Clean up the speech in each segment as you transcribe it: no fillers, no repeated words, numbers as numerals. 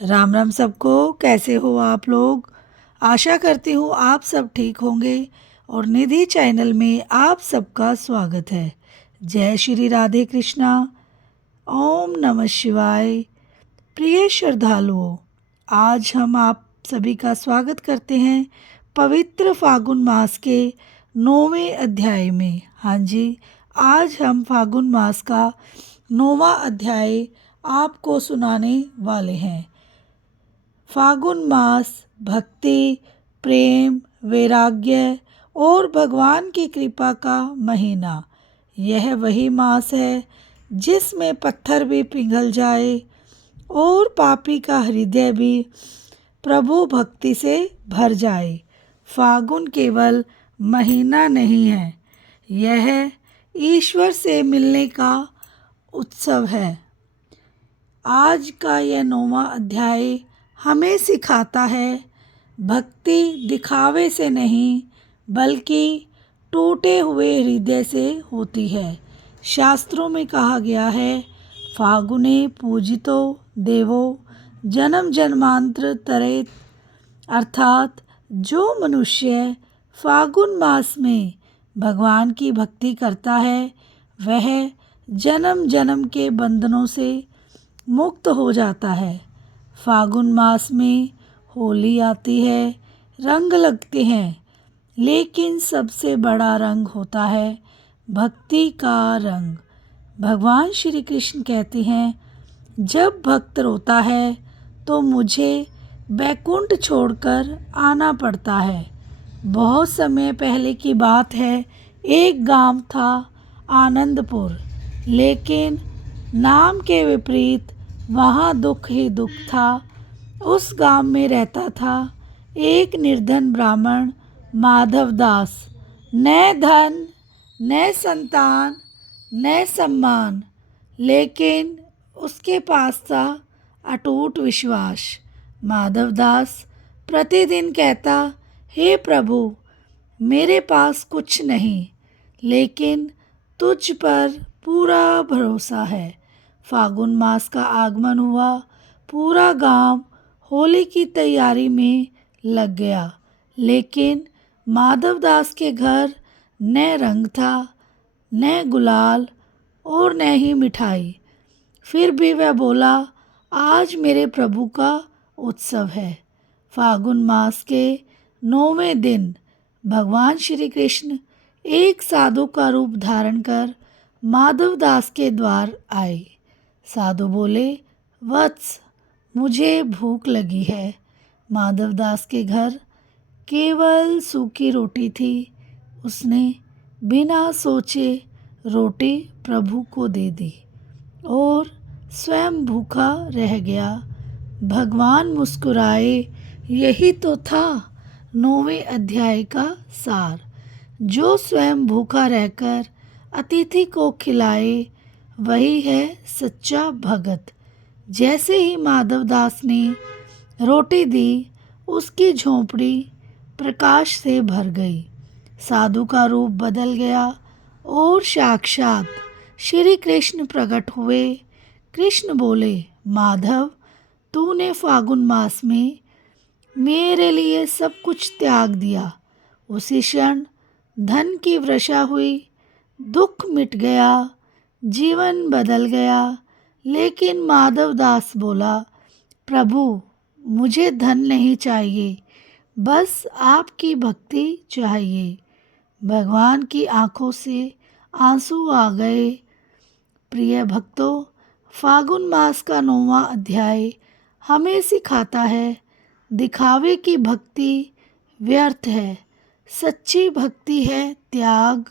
राम राम सबको। कैसे हो आप लोग? आशा करती हूँ आप सब ठीक होंगे और निधि चैनल में आप सबका स्वागत है। जय श्री राधे कृष्णा। ओम नमः शिवाय। प्रिय श्रद्धालुओं, आज हम आप सभी का स्वागत करते हैं पवित्र फागुन मास के 9वें अध्याय में। हाँ जी, आज हम फागुन मास का 9वां अध्याय आपको सुनाने वाले हैं। फागुन मास भक्ति, प्रेम, वैराग्य और भगवान की कृपा का महीना। यह वही मास है जिसमें पत्थर भी पिघल जाए और पापी का हृदय भी प्रभु भक्ति से भर जाए। फागुन केवल महीना नहीं है, यह ईश्वर से मिलने का उत्सव है। आज का यह 9वां अध्याय हमें सिखाता है भक्ति दिखावे से नहीं बल्कि टूटे हुए हृदय से होती है। शास्त्रों में कहा गया है, फागुने पूजितो देवो जन्म जन्मांतर तरेत। अर्थात जो मनुष्य फागुन मास में भगवान की भक्ति करता है वह जन्म जन्म के बंधनों से मुक्त हो जाता है। फागुन मास में होली आती है, रंग लगते हैं, लेकिन सबसे बड़ा रंग होता है भक्ति का रंग। भगवान श्री कृष्ण कहते हैं, जब भक्त रोता है तो मुझे बैकुंठ छोड़कर आना पड़ता है। बहुत समय पहले की बात है, एक गांव था आनंदपुर, लेकिन नाम के विपरीत वहाँ दुख ही दुख था। उस गांव में रहता था एक निर्धन ब्राह्मण माधव दास। न धन, न संतान, न सम्मान, लेकिन उसके पास था अटूट विश्वास। माधव दास प्रतिदिन कहता, हे प्रभु, मेरे पास कुछ नहीं, लेकिन तुझ पर पूरा भरोसा है। फागुन मास का आगमन हुआ, पूरा गांव होली की तैयारी में लग गया, लेकिन माधव दास के घर न रंग था, न गुलाल और न ही मिठाई। फिर भी वह बोला, आज मेरे प्रभु का उत्सव है। फागुन मास के 9वें दिन भगवान श्री कृष्ण एक साधु का रूप धारण कर माधव दास के द्वार आए। साधु बोले, वत्स, मुझे भूख लगी है। माधव दास के घर केवल सूखी रोटी थी। उसने बिना सोचे रोटी प्रभु को दे दी और स्वयं भूखा रह गया। भगवान मुस्कुराए। यही तो था 9वें अध्याय का सार। जो स्वयं भूखा रहकर अतिथि को खिलाए वही है सच्चा भगत। जैसे ही माधव दास ने रोटी दी, उसकी झोंपड़ी प्रकाश से भर गई। साधु का रूप बदल गया और साक्षात श्री कृष्ण प्रकट हुए। कृष्ण बोले, माधव, तूने फागुन मास में मेरे लिए सब कुछ त्याग दिया। उसी क्षण धन की वर्षा हुई, दुख मिट गया, जीवन बदल गया। लेकिन माधव दास बोला, प्रभु, मुझे धन नहीं चाहिए, बस आपकी भक्ति चाहिए। भगवान की आंखों से आंसू आ गए। प्रिय भक्तों, फागुन मास का 9वां अध्याय हमें सिखाता है, दिखावे की भक्ति व्यर्थ है। सच्ची भक्ति है त्याग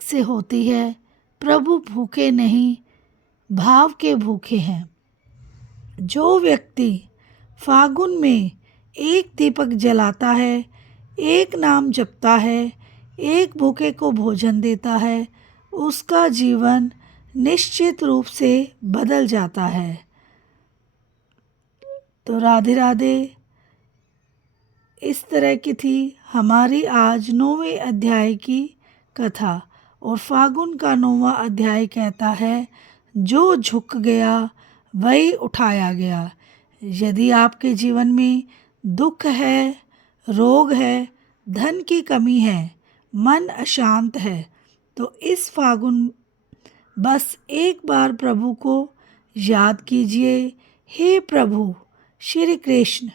से होती है। प्रभु भूखे नहीं, भाव के भूखे हैं। जो व्यक्ति फागुन में एक दीपक जलाता है, एक नाम जपता है, एक भूखे को भोजन देता है, उसका जीवन निश्चित रूप से बदल जाता है। तो राधे राधे। इस तरह की थी हमारी आज 9वें अध्याय की कथा। और फागुन का 9वां अध्याय कहता है, जो झुक गया वही उठाया गया। यदि आपके जीवन में दुख है, रोग है, धन की कमी है, मन अशांत है, तो इस फागुन बस एक बार प्रभु को याद कीजिए। हे प्रभु श्री कृष्ण,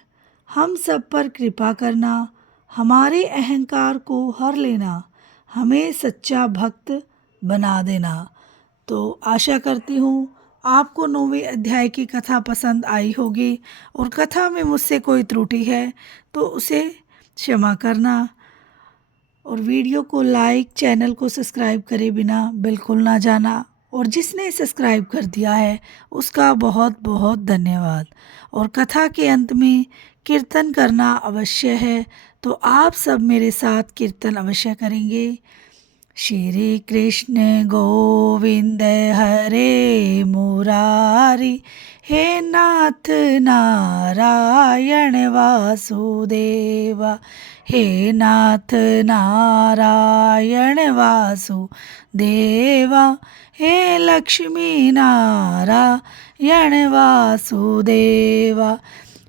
हम सब पर कृपा करना, हमारे अहंकार को हर लेना, हमें सच्चा भक्त बना देना। तो आशा करती हूँ आपको 9वें अध्याय की कथा पसंद आई होगी, और कथा में मुझसे कोई त्रुटि है तो उसे क्षमा करना, और वीडियो को लाइक, चैनल को सब्सक्राइब करे बिना बिल्कुल ना जाना, और जिसने सब्सक्राइब कर दिया है उसका बहुत बहुत धन्यवाद। और कथा के अंत में कीर्तन करना अवश्य है, तो आप सब मेरे साथ कीर्तन अवश्य करेंगे। श्री कृष्ण गोविंद हरे मुरारी, हे नाथ नारायण वासुदेवा, हे नाथ नारायण वासुदेवा, हे लक्ष्मी नारायण वासुदेवा।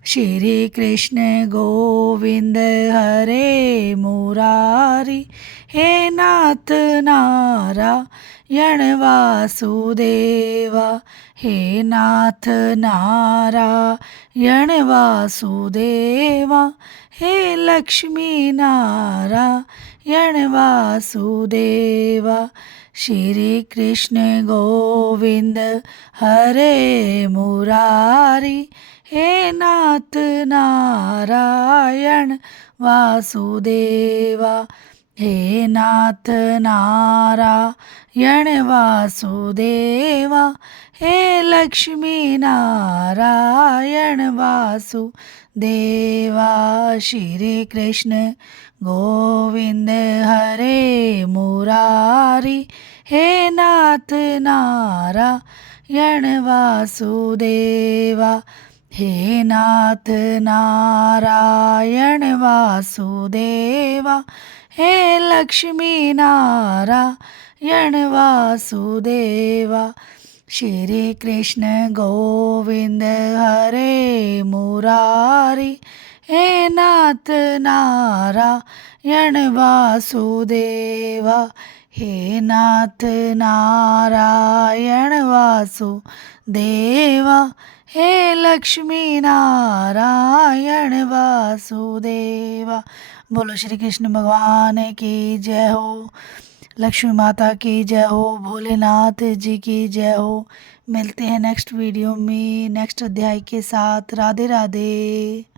श्री कृष्ण गोविंद हरे मुरारी, हे नाथ नारायण वासुदेवा, हे नाथ नारायण वासुदेवा, हे लक्ष्मी नारायण वासुदेवा। श्री कृष्ण गोविंद हरे मुरारी, हे नाथ नारायण वासुदेवा, हे नाथ नारायण वासुदेवा, हे लक्ष्मी नारायण वासुदेवा। श्री कृष्ण गोविंद हरे मुरारी, हे नाथ नारायण वासुदेवा, हे नाथ नारायण वासुदेवा, हे लक्ष्मी नारायण वासुदेवा। श्री कृष्ण गोविंद हरे मुरारी, हे नाथ नारायण वासुदेवा, हे नाथ नारायण वासुदेवा, हे लक्ष्मी नारायण वासुदेवा। बोलो श्री कृष्ण भगवान की जय हो, लक्ष्मी माता की जय हो, भोलेनाथ जी की जय हो। मिलते हैं नेक्स्ट वीडियो में नेक्स्ट अध्याय के साथ। राधे राधे।